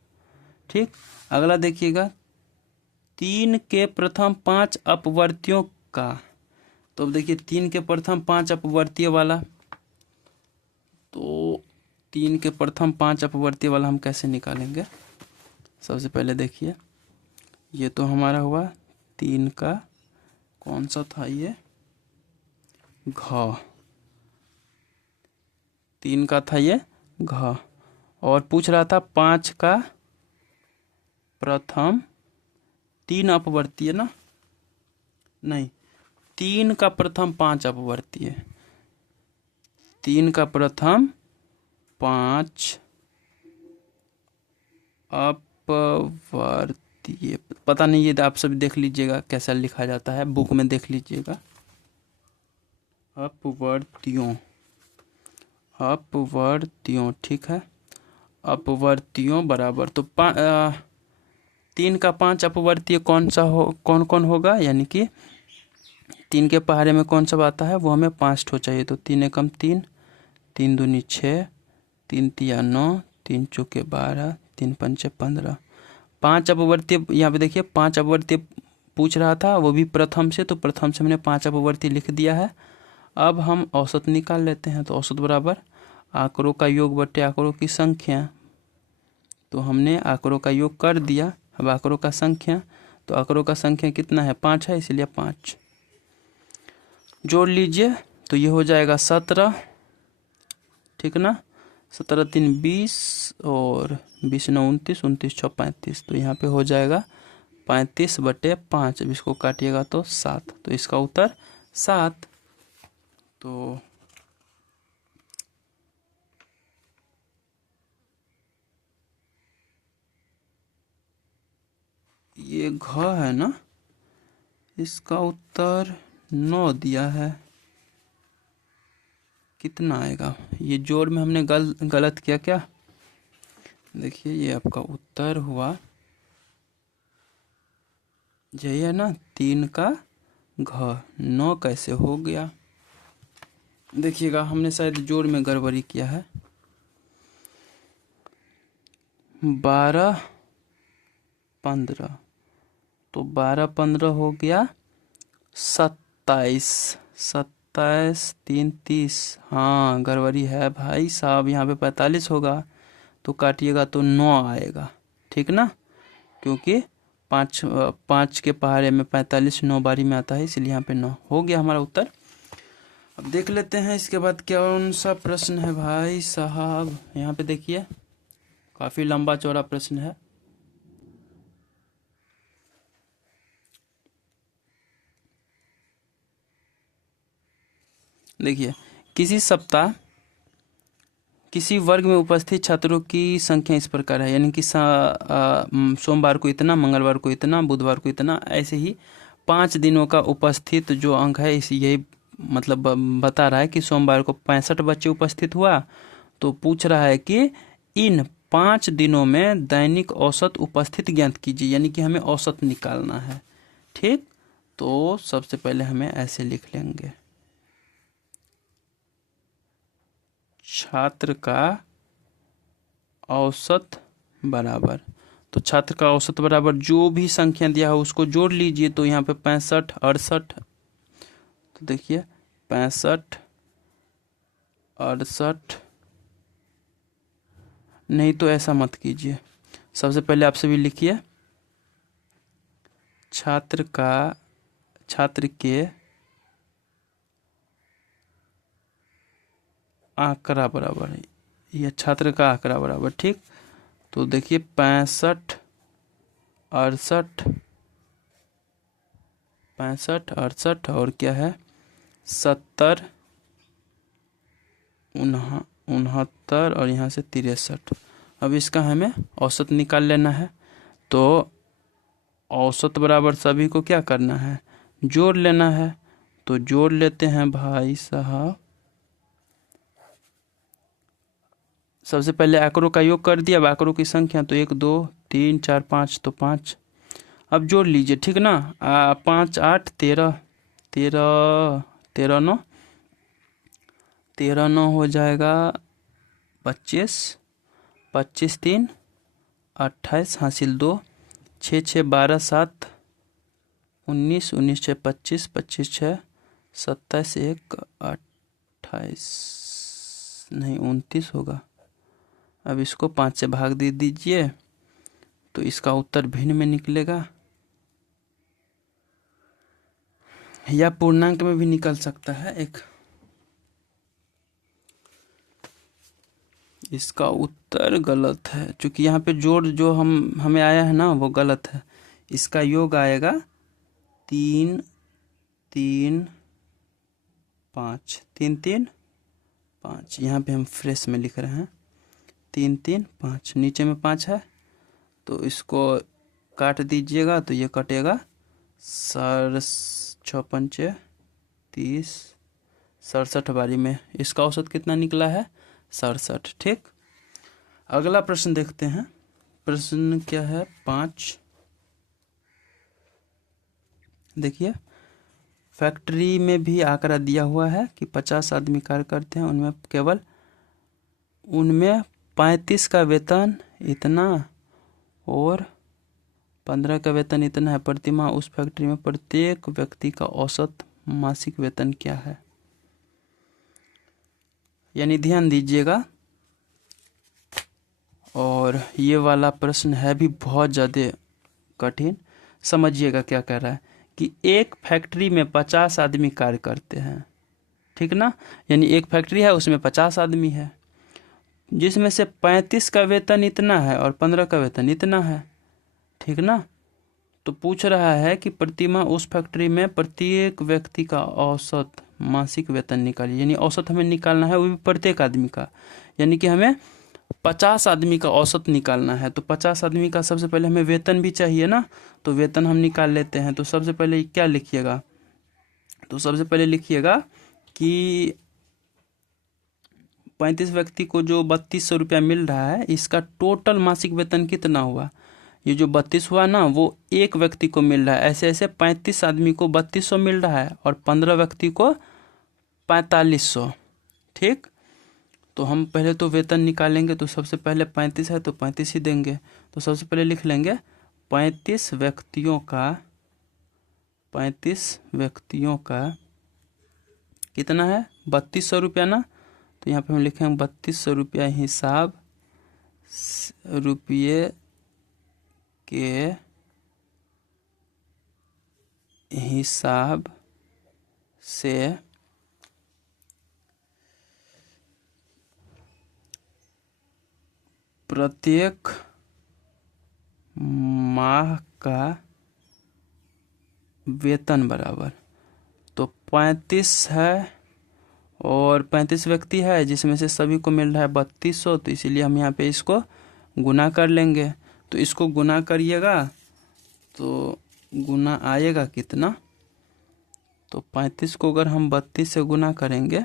ठीक। अगला देखिएगा 3 के प्रथम 5 अपवर्तियों का। तो अब देखिए 3 के प्रथम 5 अपवर्तीय वाला, तो 3 के प्रथम 5 अपवर्तीय वाला हम कैसे निकालेंगे। सबसे पहले देखिए, ये तो हमारा हुआ 3 का, कौन सा था ये, घ, 3 का था ये घ। और पूछ रहा था 5 का प्रथम 3 अपवर्तीय ना, नहीं 3 का प्रथम 5 अपवर्तीय, 3 का प्रथम 5 अपवर्तीय, पता नहीं ये आप सब देख लीजिएगा कैसा लिखा जाता है, बुक में देख लीजिएगा। अपवर्तियों, अपवर्तियों, ठीक है, अपवर्तियों बराबर तो 3 का 5 अपवर्तीय कौन सा हो, कौन कौन होगा, यानी कि 3 के पहाड़े में कौन सा आता है, वो हमें 5 ठो चाहिए। तो 3 एकम 3, 3 दूनी 6, 3 तिया 9, 3 चौके 12, 3 पंचे 15। 5 अपवर्तीय यहाँ पे देखिए 5 अपवर्तीय पूछ रहा था, वो भी प्रथम से, तो प्रथम से मैंने 5 अपवर्तीय लिख दिया है। अब हम औसत निकाल लेते हैं। तो औसत बराबर आंकड़ों का योग बटे आंकड़ों की संख्या। तो हमने आंकड़ों का योग कर दिया। अब आंकड़ों का संख्या, तो आंकड़ों का संख्या कितना है, 5 है, इसलिए 5 जोड़ लीजिए। तो ये हो जाएगा 17, ठीक ना, 17 3 20 और 20 9 29, 29 6 35। तो यहाँ पे हो जाएगा 35/5। अब इसको काटिएगा तो 7, तो इसका उत्तर 7। तो ये घ है ना, इसका उत्तर 9 दिया है। कितना आएगा, ये जोड़ में हमने गलत किया क्या। देखिए ये आपका उत्तर हुआ, यही है ना, 3 का घ। 9 कैसे हो गया, देखिएगा हमने शायद जोड़ में गड़बड़ी किया है। 12 15, तो 12 15 हो गया 27, 27 3 30। हाँ गड़बड़ी है भाई साहब, यहाँ पे 45 होगा, तो काटिएगा तो 9 आएगा, ठीक ना, क्योंकि 5 के पहाड़े में 45 9 बारी में आता है, इसलिए यहाँ पे 9 हो गया हमारा उत्तर। अब देख लेते हैं इसके बाद कौन सा प्रश्न है भाई साहब। यहाँ पे देखिए काफ़ी लंबा चौड़ा प्रश्न है। देखिए, किसी सप्ताह किसी वर्ग में उपस्थित छात्रों की संख्या इस प्रकार है, यानी कि सोमवार को इतना, मंगलवार को इतना, बुधवार को इतना, ऐसे ही 5 दिनों का उपस्थित जो अंक है इस यही मतलब बता रहा है कि सोमवार को 65 बच्चे उपस्थित हुआ। तो पूछ रहा है कि इन 5 दिनों में दैनिक औसत उपस्थित ज्ञात कीजिए, यानी कि हमें औसत निकालना है, ठीक। तो सबसे पहले हमें ऐसे लिख लेंगे, छात्र का औसत बराबर, तो छात्र का औसत बराबर जो भी संख्या दिया है उसको जोड़ लीजिए। तो यहाँ पे 65 68, तो देखिए 65 68, नहीं तो ऐसा मत कीजिए, सबसे पहले आप सभी लिखिए छात्र के आंकड़ा बराबर है, यह छात्र का आंकड़ा बराबर, ठीक। तो देखिए 65 68, 65 68 और क्या है 70 69 और यहाँ से 63। अब इसका हमें औसत निकाल लेना है। तो औसत बराबर सभी को क्या करना है, जोड़ लेना है। तो जोड़ लेते हैं भाई साहब, सबसे पहले आंकड़ों का योग कर दिया, अब आंकड़ों की संख्या, तो 1 2 3 4 5, तो 5। अब जोड़ लीजिए, ठीक ना, 5 8 13, 13 13 9, 13 9 हो जाएगा 25, 25 3 28 हासिल 2, 6 6 12 7 19, 19 6 25, 25 6 27 1 28, नहीं 29 होगा। अब इसको 5 से भाग दे दीजिए, तो इसका उत्तर भिन्न में निकलेगा, या पूर्णांक में भी निकल सकता है एक। इसका उत्तर गलत है, क्योंकि यहाँ पे जोड़ जो हमें आया है ना वो गलत है। इसका योग आएगा 3 3 5, 3 3 5, यहाँ पे हम फ्रेश में लिख रहे हैं 3 3 5, नीचे में 5 है तो इसको काट दीजिएगा तो ये कटेगा 6 पंचे 30, 67 बारी में इसका औसत कितना निकला है 67। ठीक, अगला प्रश्न देखते हैं। प्रश्न क्या है 5। देखिए, फैक्ट्री में भी आंकड़ा दिया हुआ है कि 50 आदमी कार्य करते हैं, उनमें 35 का वेतन इतना और 15 का वेतन इतना है। प्रतिमाह उस फैक्ट्री में प्रत्येक व्यक्ति का औसत मासिक वेतन क्या है। यानी ध्यान दीजिएगा, और ये वाला प्रश्न है भी बहुत ज़्यादा कठिन। समझिएगा क्या कह रहा है कि एक फैक्ट्री में 50 आदमी कार्य करते हैं, ठीक ना। यानी एक फैक्ट्री है उसमें 50 आदमी है, जिसमें से 35 का वेतन इतना है और 15 का वेतन इतना है, ठीक ना। तो पूछ रहा है कि प्रतिमाह उस फैक्ट्री में प्रत्येक व्यक्ति का औसत मासिक वेतन निकालिए। यानी औसत हमें निकालना है, वो भी प्रत्येक आदमी का। यानी कि हमें 50 आदमी का औसत निकालना है। तो 50 आदमी का सबसे पहले हमें वेतन भी चाहिए ना, तो वेतन हम निकाल लेते हैं। तो सबसे पहले क्या लिखिएगा, तो सबसे पहले लिखिएगा कि 35 व्यक्ति को जो 3200 रुपया मिल रहा है, इसका टोटल मासिक वेतन कितना हुआ। ये जो 32 हुआ ना, वो एक व्यक्ति को मिल रहा है। ऐसे ऐसे 35 आदमी को 3200 मिल रहा है और 15 व्यक्ति को 4500। ठीक, तो हम पहले तो वेतन निकालेंगे। तो सबसे पहले 35 है तो 35 ही देंगे। तो सबसे पहले लिख लेंगे 35 व्यक्तियों का कितना है 3200 रुपया ना। तो यहाँ पे हम लिखेंगे 3200 रुपया रुपये के हिसाब से प्रत्येक माह का वेतन बराबर। तो 35 है और 35 व्यक्ति है, जिसमें से सभी को मिल रहा है 3200। तो इसीलिए हम यहाँ पे इसको गुना कर लेंगे। तो इसको गुना करिएगा तो गुना आएगा कितना, तो 35 को अगर हम 32 से गुना करेंगे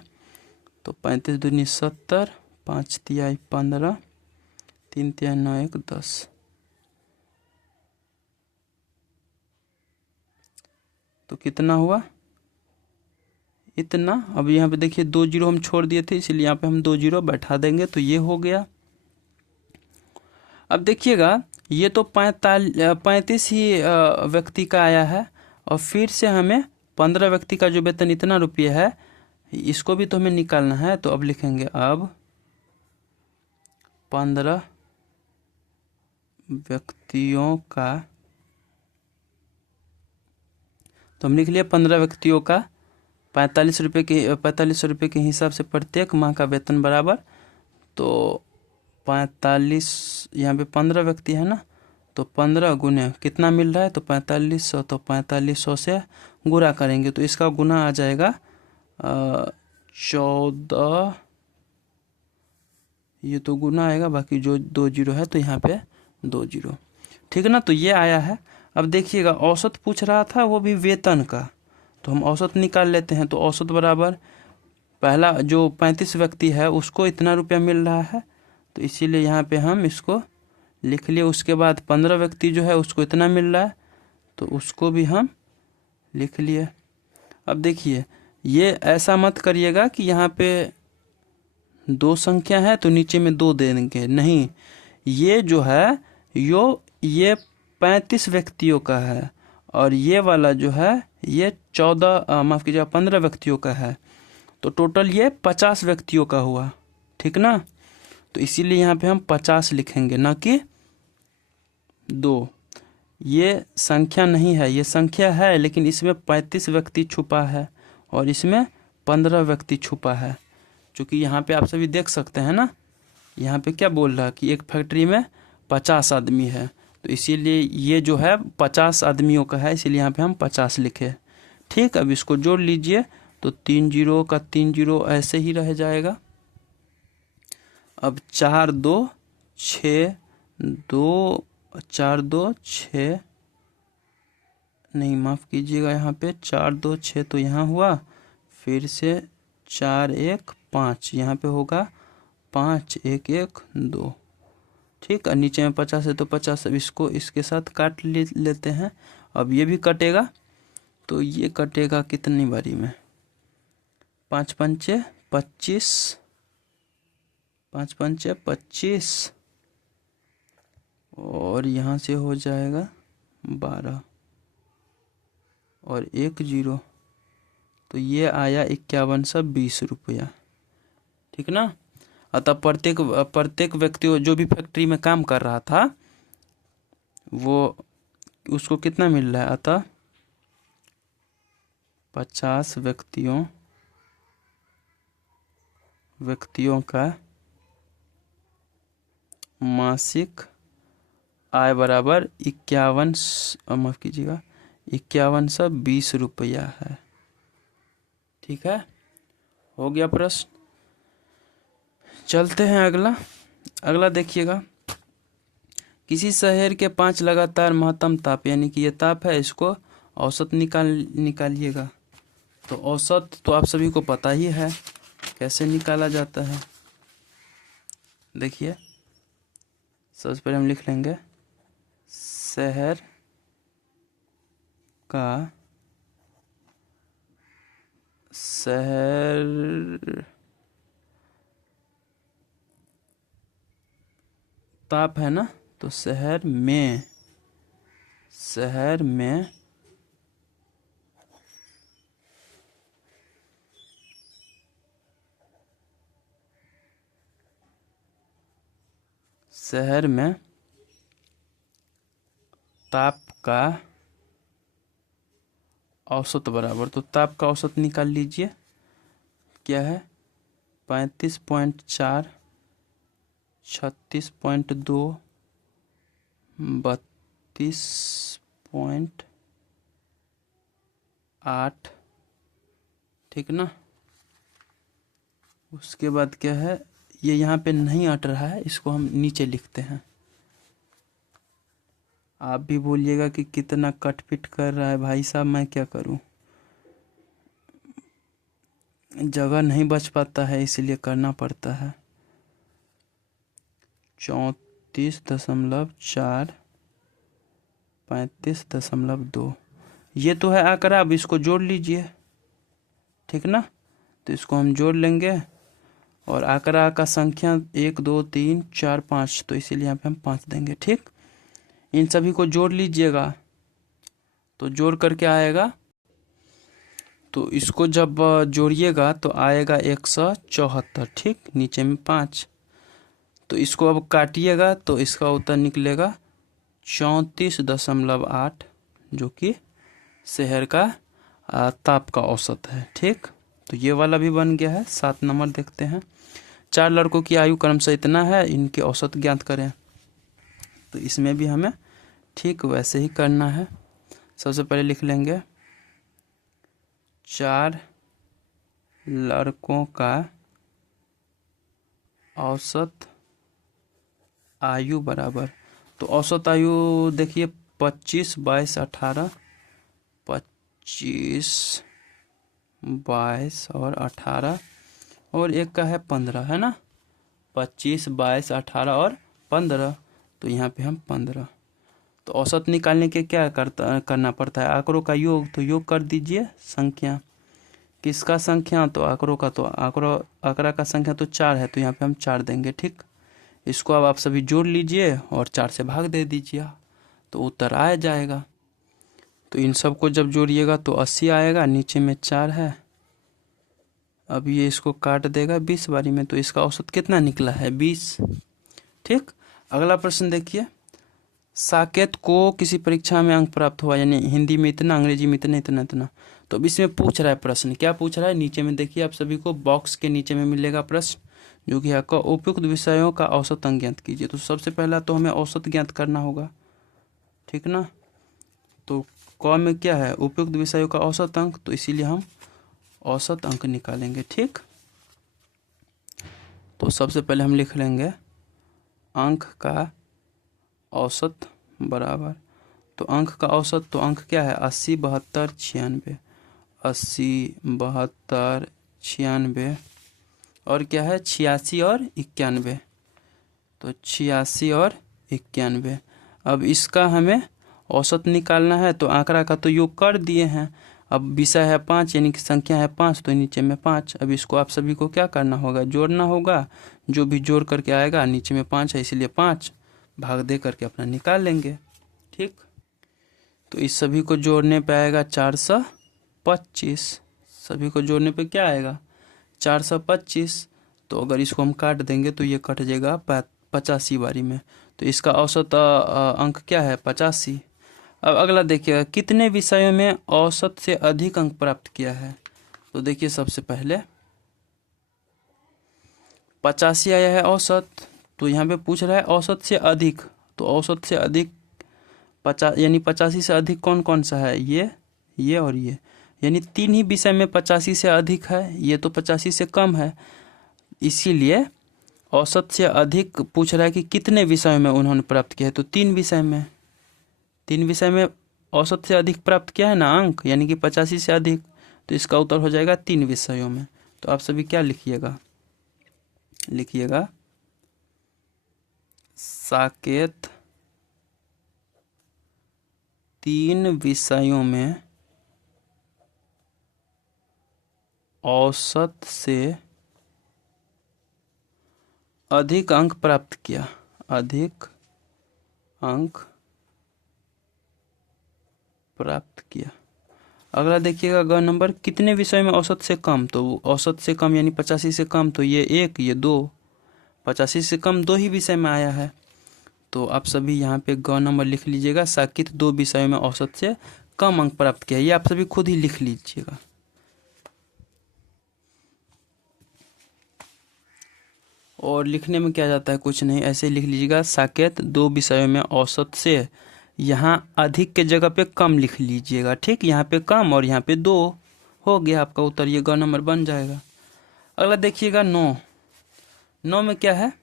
तो 35 दूनी 70, 5 तिहाई 15, 3 तिहाई 9 1 10। तो कितना हुआ इतना। अब यहाँ पे देखिए 2 जीरो हम छोड़ दिए थे, इसलिए यहाँ पे हम 2 जीरो बैठा देंगे। तो ये हो गया। अब देखिएगा, ये तो 35 ही व्यक्ति का आया है, और फिर से हमें 15 व्यक्ति का जो वेतन इतना रुपये है, इसको भी तो हमें निकालना है। तो अब लिखेंगे अब 15 व्यक्तियों का, तो हम लिख लिया 15 व्यक्तियों का 4500 रुपये के हिसाब से प्रत्येक माह का वेतन बराबर। तो 45, यहाँ पे 15 व्यक्ति है ना, तो 15 गुने कितना मिल रहा है, तो 4500। तो 4500 से गुणा करेंगे तो इसका गुना आ जाएगा 14। ये तो गुना आएगा, बाकी जो 2 जीरो है तो यहाँ पे 2 जीरो। ठीक है ना, तो ये आया है। अब देखिएगा, औसत पूछ रहा था, वो भी वेतन का। तो हम औसत निकाल लेते हैं। तो औसत बराबर पहला जो 35 व्यक्ति है उसको इतना रुपया मिल रहा है, तो इसीलिए यहाँ पे हम इसको लिख लिए। उसके बाद 15 व्यक्ति जो है उसको इतना मिल रहा है, तो उसको भी हम लिख लिए। अब देखिए, ये ऐसा मत करिएगा कि यहाँ पे 2 संख्या है तो नीचे में 2 दे देंगे, नहीं। ये जो है ये 35 व्यक्तियों का है, और ये वाला जो है ये 15 व्यक्तियों का है। तो टोटल ये 50 व्यक्तियों का हुआ, ठीक ना। तो इसीलिए यहाँ पे हम 50 लिखेंगे, ना कि 2। ये संख्या नहीं है, ये संख्या है, लेकिन इसमें 35 व्यक्ति छुपा है और इसमें 15 व्यक्ति छुपा है। क्योंकि यहाँ पे आप सभी देख सकते हैं ना, यहाँ पे क्या बोल रहा है कि एक फैक्ट्री में 50 आदमी है, तो इसीलिए ये जो है 50 आदमियों का है, इसीलिए यहाँ पे हम 50 लिखे। ठीक, अब इसको जोड़ लीजिए तो 3 जीरो का 3 जीरो ऐसे ही रह जाएगा। अब 4 2 6 2 4 2 6 नहीं, माफ़ कीजिएगा, यहाँ पे 4 2 6 तो यहाँ हुआ, फिर से 4 1 5 यहाँ पे होगा, 5 1 1 2। ठीक, और नीचे में 50 है तो 50, अब इसको इसके साथ काट लेते हैं। अब ये भी कटेगा, तो ये कटेगा कितनी बारी में, 5 पंचे 25, 5 पंचे 25, और यहाँ से हो जाएगा 12 और 1 जीरो, तो ये आया 5120 रुपया। ठीक ना। अतः प्रत्येक व्यक्ति जो भी फैक्ट्री में काम कर रहा था वो उसको कितना मिल रहा है, अतः 50 व्यक्तियों का मासिक आय बराबर 5120 रुपया है। ठीक है, हो गया प्रश्न। चलते हैं अगला देखिएगा। किसी शहर के 5 लगातार महत्तम ताप, यानी कि ये ताप है, इसको औसत निकालिएगा। तो औसत तो आप सभी को पता ही है कैसे निकाला जाता है। देखिए, सबसे पहले हम लिख लेंगे शहर ताप है ना, तो शहर में ताप का औसत बराबर, तो ताप का औसत निकाल लीजिए, क्या है 35.4, 36.2, 32.8। ठीक ना। उसके बाद क्या है, ये यहाँ पे नहीं अट रहा है, इसको हम नीचे लिखते हैं। आप भी बोलिएगा कि कितना कटपिट कर रहा है भाई साहब, मैं क्या करूं, जगह नहीं बच पाता है इसलिए करना पड़ता है। 34.4, 35.2, ये तो है आंकड़ा। अब इसको जोड़ लीजिए। ठीक ना, तो इसको हम जोड़ लेंगे, और आंकड़ा का संख्या 1 2 3 4 5, तो इसीलिए यहाँ पे हम 5 देंगे। ठीक, इन सभी को जोड़ लीजिएगा, तो जोड़ करके आएगा, तो इसको जब जोड़िएगा तो आएगा 174। ठीक, नीचे में 5, तो इसको अब काटिएगा तो इसका उत्तर निकलेगा 34.8, जो कि शहर का ताप का औसत है। ठीक, तो ये वाला भी बन गया है। 7 नंबर देखते हैं। 4 लड़कों की आयु क्रमशः इतना है, इनके औसत ज्ञात करें। तो इसमें भी हमें ठीक वैसे ही करना है। सबसे पहले लिख लेंगे 4 लड़कों का औसत आयु बराबर, तो औसत आयु देखिए 25 22 18, 25 22 और 18, और एक का है 15, है ना, 25 22 18 और 15, तो यहाँ पे हम 15। तो औसत निकालने के क्या करना पड़ता है, आंकड़ों का योग, तो योग कर दीजिए। संख्या किसका संख्या, तो आंकड़ों का, तो आंकड़ा का संख्या तो 4 है, तो यहाँ पे हम 4 देंगे। ठीक, इसको अब आप सभी जोड़ लीजिए और 4 से भाग दे दीजिए, तो उत्तर आ जाएगा। तो इन सब को जब जोड़िएगा तो 80 आएगा, नीचे में 4 है। अब ये इसको काट देगा 20 बारी में, तो इसका औसत कितना निकला है 20। ठीक, अगला प्रश्न देखिए। साकेत को किसी परीक्षा में अंक प्राप्त हुआ, यानी हिंदी में इतना, अंग्रेजी में इतना इतना इतना। तो अब इसमें पूछ रहा है प्रश्न, क्या पूछ रहा है, नीचे में देखिए, आप सभी को बॉक्स के नीचे में मिलेगा प्रश्न, जो कि आपका उपयुक्त विषयों का औसत अंक ज्ञात कीजिए। तो सबसे पहला तो हमें औसत ज्ञात करना होगा। ठीक ना, तो क में क्या है, उपयुक्त विषयों का औसत अंक, तो इसीलिए हम औसत अंक निकालेंगे। ठीक, तो सबसे पहले हम लिख लेंगे अंक का औसत बराबर, तो अंक का औसत, तो अंक क्या है 80, 72, 96, 80, 72, 96 और क्या है 86 और 91, तो 86 और 91। अब इसका हमें औसत निकालना है, तो आंकड़ा का तो योग कर दिए हैं। अब विषय है 5 यानी कि संख्या है 5, तो नीचे में 5। अब इसको आप सभी को क्या करना होगा, जोड़ना होगा। जो भी जोड़ करके आएगा, नीचे में 5 है इसलिए 5 भाग दे करके अपना निकाल लेंगे। ठीक, तो इस सभी को जोड़ने पे आएगा 425। सभी को जोड़ने पे क्या आएगा 425। तो अगर इसको हम काट देंगे तो ये कट जाएगा 85 बारी में, तो इसका औसत अंक क्या है 85। अब अगला देखिएगा, कितने विषयों में औसत से अधिक अंक प्राप्त किया है। तो देखिए सबसे पहले 85 आया है औसत, तो यहाँ पे पूछ रहा है औसत से अधिक, तो औसत से अधिक 50 यानी 85 से अधिक कौन कौन सा है, ये और ये, यानी 3 ही विषय में 85 से अधिक है, ये तो 85 से कम है। इसीलिए औसत से अधिक पूछ रहा है कि कितने विषयों में उन्होंने प्राप्त किया है, तो 3 विषय में, 3 विषय में औसत से अधिक प्राप्त किया है ना अंक, यानी कि 85 से अधिक, तो इसका उत्तर हो जाएगा 3 विषयों में। तो आप सभी क्या लिखिएगा, लिखिएगा साकेत 3 विषयों में औसत से अधिक अंक प्राप्त किया, अधिक अंक प्राप्त किया। अगला देखिएगा ग नंबर, कितने विषय में औसत से कम, तो औसत से कम यानी 85 से कम, तो ये 1 ये 2, 85 से कम 2 ही विषय में आया है। तो आप सभी यहाँ पे ग नंबर लिख लीजिएगा, साकित 2 विषयों में औसत से कम अंक प्राप्त किया, ये आप सभी खुद ही लिख लीजिएगा। और लिखने में क्या जाता है, कुछ नहीं, ऐसे लिख लीजिएगा साकेत 2 विषयों में औसत से, यहाँ अधिक के जगह पे कम लिख लीजिएगा। ठीक, यहाँ पे कम और यहाँ पे 2, हो गया आपका उत्तर, ये ग नंबर बन जाएगा। अगला देखिएगा 9 में क्या है,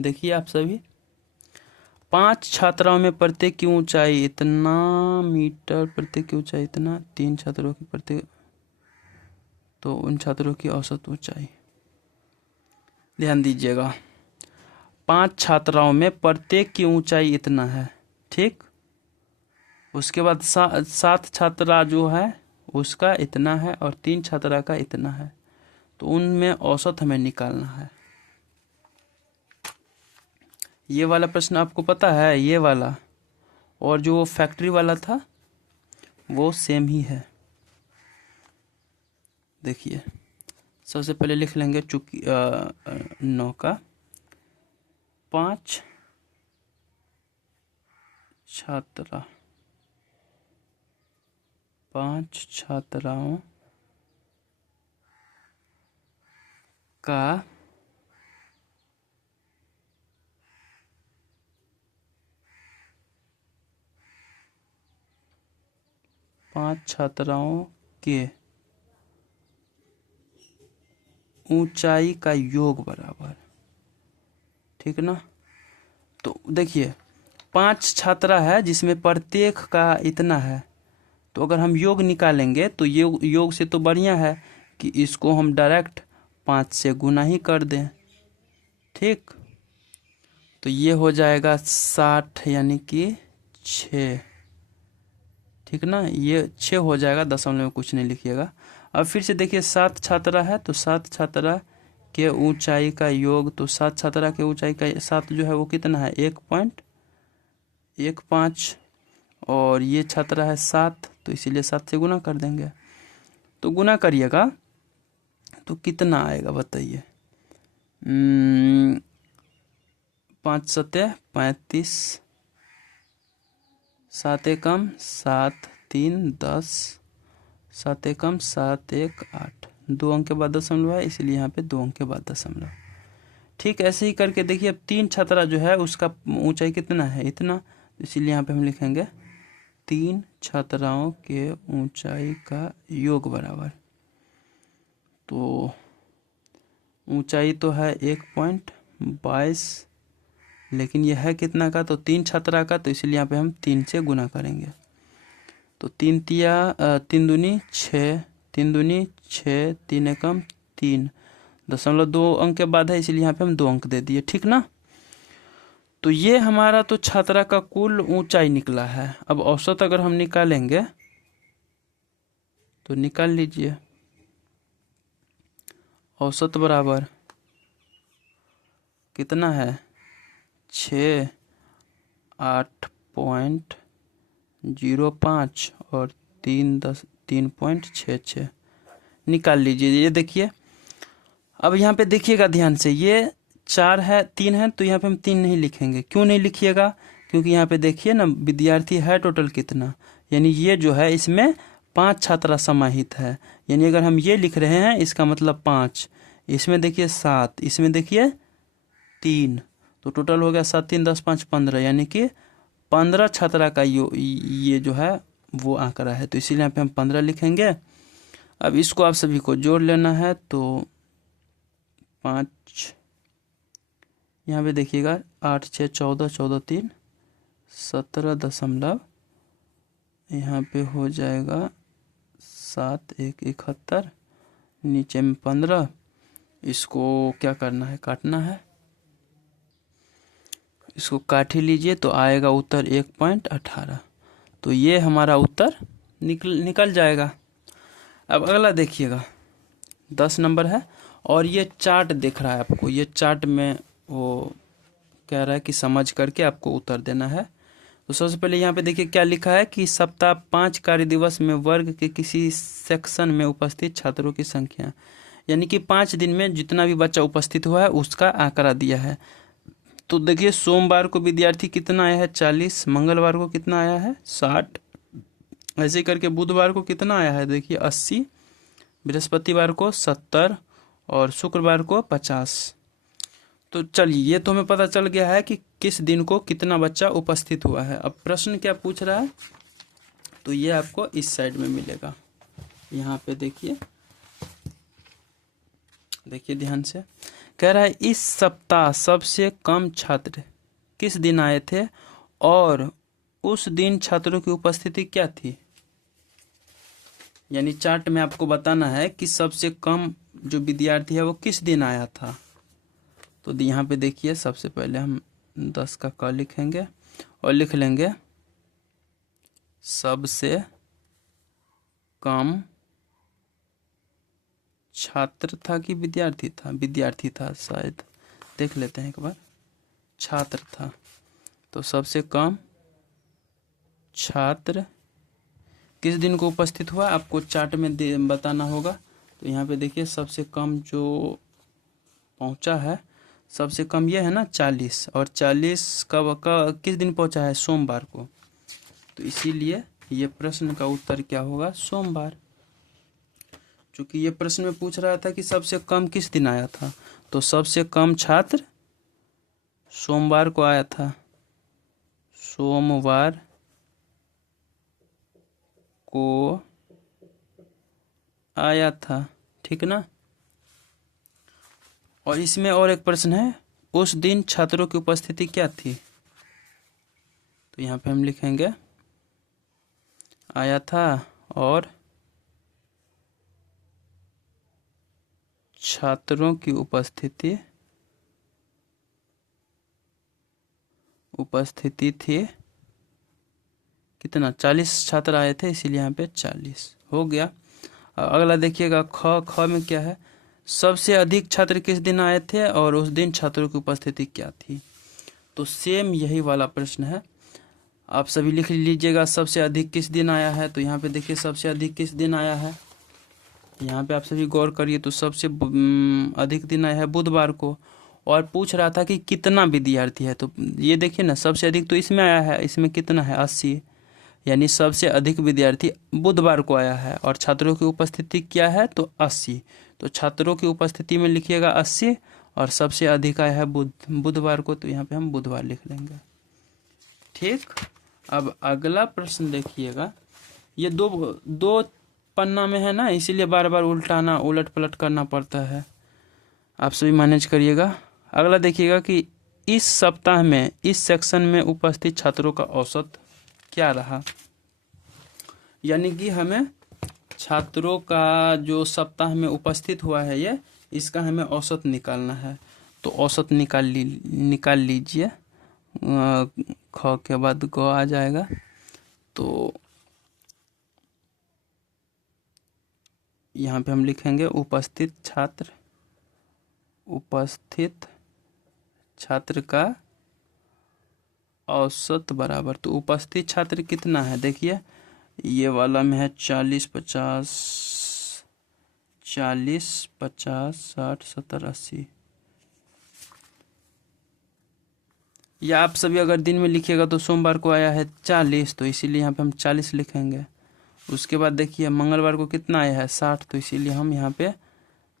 देखिए आप सभी, 5 छात्राओं में प्रत्येक की ऊंचाई इतना मीटर, प्रत्येक की ऊंचाई इतना, 3 छात्रों की प्रत्येक, तो उन छात्रों की औसत ऊंचाई, ध्यान दीजिएगा 5 छात्राओं में प्रत्येक की ऊंचाई इतना है। ठीक, उसके बाद 7 छात्रा जो है उसका इतना है और 3 छात्रा का इतना है, तो उनमें औसत हमें निकालना है। ये वाला प्रश्न आपको पता है, ये वाला और जो फैक्ट्री वाला था वो सेम ही है। देखिए सबसे पहले लिख लेंगे चूंकि 9 का 5 छात्राओं का के ऊंचाई का योग बराबर। ठीक ना, तो देखिए 5 छात्रा है जिसमें प्रत्येक का इतना है, तो अगर हम योग निकालेंगे तो योग से तो बढ़िया है कि इसको हम डायरेक्ट 5 से गुना ही कर दें। ठीक, तो ये हो जाएगा 60 यानी कि 6। ठीक ना, ये 6 हो जाएगा, दशमलव में कुछ नहीं लिखिएगा। अब फिर से देखिए 7 छात्रा है, तो 7 छात्रा के ऊंचाई का योग, तो 7 छात्रा के ऊंचाई का 7 जो है वो कितना है 1.15, और ये छात्रा है 7, तो इसीलिए 7 से गुना कर देंगे। तो गुना करिएगा तो कितना आएगा बताइए, 5 सते 35, 7 एकम 7, 3 10, 7 एकम 7 1 8, 2 अंक के बाद दशमलव है इसलिए यहाँ पे 2 अंक के बाद दशमलव। ठीक, ऐसे ही करके देखिए अब 3 छात्रा जो है उसका ऊंचाई कितना है इतना, इसीलिए यहाँ पे हम लिखेंगे 3 छात्राओं के ऊंचाई का योग बराबर। तो ऊंचाई तो है 1.22, लेकिन यह है कितना का, तो 3 छात्रा का, तो इसलिए यहाँ पे हम 3 से गुना करेंगे। तो 3 दूनी 6, 3 दूनी 6, 3 एकम 3, 0.2 अंक के बाद है, इसलिए यहाँ पे हम 2 अंक दे दिए, ठीक ना। तो ये हमारा तो छात्रा का कुल ऊंचाई निकला है। अब औसत अगर हम निकालेंगे तो निकाल लीजिए। औसत बराबर कितना है, 6, 8.05 और 3.66 निकाल लीजिए। ये देखिए, अब यहाँ पे देखिएगा ध्यान से, ये 4 है, 3 है, तो यहाँ पे हम 3 नहीं लिखेंगे। क्यों नहीं लिखिएगा, क्योंकि यहाँ पे देखिए ना विद्यार्थी है टोटल कितना, यानी ये जो है इसमें 5 छात्रा समाहित है, यानी अगर हम ये लिख रहे हैं इसका मतलब 5, इसमें देखिए 7, इसमें देखिए 3, तो टोटल हो गया 7, 3, 10, 5, 15, यानी कि 15 छात्रा का ये जो है वो आंकड़ा है, तो इसीलिए यहाँ पे हम 15 लिखेंगे। अब इसको आप सभी को जोड़ लेना है, तो 5, यहाँ पे देखिएगा 8, 6, 14, 14, 3, 17 यहाँ पे हो जाएगा 7, 1, 71, नीचे में 15, इसको क्या करना है, काटना है, इसको काट ही लीजिए, तो आएगा उत्तर 1.18। तो ये हमारा उत्तर निकल जाएगा। अब अगला देखिएगा, 10 नंबर है, और ये चार्ट दिख रहा है आपको, ये चार्ट में वो कह रहा है कि समझ करके आपको उत्तर देना है। तो सबसे पहले यहाँ पे देखिए क्या लिखा है कि सप्ताह 5 कार्य दिवस में वर्ग के किसी सेक्शन में उपस्थित छात्रों की संख्या, यानी कि 5 दिन में जितना भी बच्चा उपस्थित हुआ है उसका आंकड़ा दिया है। तो देखिए सोमवार को विद्यार्थी कितना आया है, 40, मंगलवार को कितना आया है, 60, ऐसे करके बुधवार को कितना आया है, देखिए 80, बृहस्पतिवार को 70 और शुक्रवार को 50। तो चलिए, ये तो हमें पता चल गया है कि किस दिन को कितना बच्चा उपस्थित हुआ है। अब प्रश्न क्या पूछ रहा है, तो ये आपको इस साइड में मिलेगा, यहाँ पे देखिए ध्यान से, कह रहा है इस सप्ताह सबसे कम छात्र किस दिन आए थे और उस दिन छात्रों की उपस्थिति क्या थी। यानी चार्ट में आपको बताना है कि सबसे कम जो विद्यार्थी है वो किस दिन आया था। तो यहाँ पे देखिए, सबसे पहले हम 10 का क लिखेंगे और लिख लेंगे सबसे कम छात्र था कि विद्यार्थी था, विद्यार्थी था शायद, देख लेते हैं एक बार, छात्र था। तो सबसे कम छात्र किस दिन को उपस्थित हुआ आपको चार्ट में बताना होगा। तो यहाँ पे देखिए सबसे कम जो पहुँचा है, सबसे कम ये है ना 40, और 40 कब किस दिन पहुँचा है, सोमवार को। तो इसीलिए ये प्रश्न का उत्तर क्या होगा, सोमवार। चूँकि ये प्रश्न में पूछ रहा था कि सबसे कम किस दिन आया था, तो सबसे कम छात्र सोमवार को आया था, सोमवार को आया था, ठीक ना। और इसमें और एक प्रश्न है, उस दिन छात्रों की उपस्थिति क्या थी। तो यहाँ पे हम लिखेंगे आया था और छात्रों की उपस्थिति थी कितना, 40 छात्र आए थे, इसीलिए यहाँ पे 40 हो गया। अगला देखिएगा ख में क्या है, सबसे अधिक छात्र किस दिन आए थे और उस दिन छात्रों की उपस्थिति क्या थी। तो सेम यही वाला प्रश्न है, आप सभी लिख लीजिएगा सबसे अधिक किस दिन आया है। तो यहाँ पे देखिए सबसे अधिक किस दिन आया है, यहाँ पे आप सभी गौर करिए, तो सबसे अधिक दिन आया है बुधवार को, और पूछ रहा था कि कितना विद्यार्थी है। तो ये देखिए ना, सबसे अधिक तो इसमें आया है, इसमें कितना है 80, यानी सबसे अधिक विद्यार्थी बुधवार को आया है, और छात्रों की उपस्थिति क्या है, तो 80। तो छात्रों की उपस्थिति में लिखिएगा 80, और सबसे अधिक आया है बुधवार को, तो यहाँ पे हम बुधवार लिख लेंगे, ठीक। अब अगला प्रश्न देखिएगा, ये दो पन्ना में है ना, इसीलिए बार बार उल्टाना उलट पलट करना पड़ता है, आप सभी मैनेज करिएगा। अगला देखिएगा कि इस सप्ताह में इस सेक्शन में उपस्थित छात्रों का औसत क्या रहा। यानी कि हमें छात्रों का जो सप्ताह में उपस्थित हुआ है ये, इसका हमें औसत निकालना है। तो औसत निकाल लीजिए। ख के बाद ग आ जाएगा। तो यहाँ पे हम लिखेंगे उपस्थित छात्र का औसत बराबर, तो उपस्थित छात्र कितना है देखिए, ये वाला में है 40 50 60 70 80। या आप सभी अगर दिन में लिखिएगा तो सोमवार को आया है 40, तो इसीलिए यहाँ पे हम 40 लिखेंगे। उसके बाद देखिए मंगलवार को कितना आया है 60, तो इसीलिए हम यहाँ पे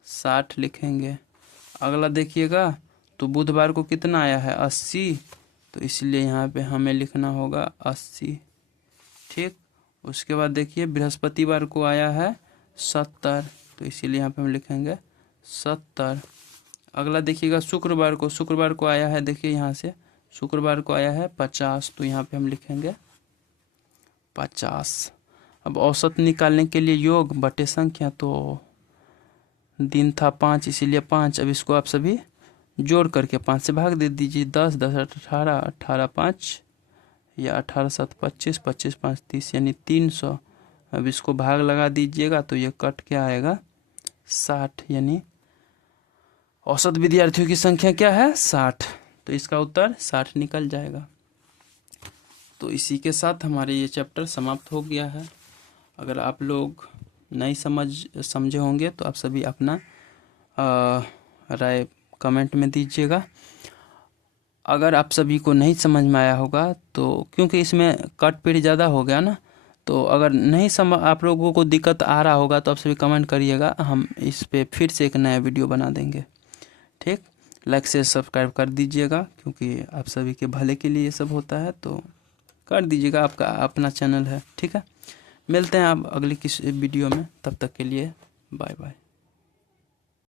60 लिखेंगे। अगला देखिएगा तो बुधवार को कितना आया है 80, तो इसलिए यहाँ पे हमें लिखना होगा 80। ठीक। उसके बाद देखिए बृहस्पतिवार को आया है 70, तो इसीलिए यहाँ पे हम लिखेंगे 70। अगला देखिएगा शुक्रवार को आया है, देखिए यहाँ से शुक्रवार को आया है 50, तो यहाँ पे हम लिखेंगे 50। अब औसत निकालने के लिए योग बटे संख्या, तो दिन था 5 इसीलिए 5। अब इसको आप सभी जोड़ करके 5 से भाग दे दीजिए। 10 10 18 18 5 या 18 7 25 25 5 30 यानी 300। अब इसको भाग लगा दीजिएगा तो ये कट क्या आएगा 60, यानी औसत विद्यार्थियों की संख्या क्या है 60, तो इसका उत्तर 60 निकल जाएगा। तो इसी के साथ हमारे ये चैप्टर समाप्त हो गया है। अगर आप लोग नहीं समझे होंगे तो आप सभी अपना राय कमेंट में दीजिएगा। अगर आप सभी को नहीं समझ में आया होगा तो, क्योंकि इसमें कट पीढ़ी ज़्यादा हो गया ना, तो अगर नहीं आप लोगों को दिक्कत आ रहा होगा तो आप सभी कमेंट करिएगा, हम इस पे फिर से एक नया वीडियो बना देंगे। ठीक। लाइक से सब्सक्राइब कर दीजिएगा, क्योंकि आप सभी के भले के लिए ये सब होता है, तो कर दीजिएगा, आपका अपना चैनल है। ठीक है, मिलते हैं आप अगली किस वीडियो में, तब तक के लिए बाय बाय।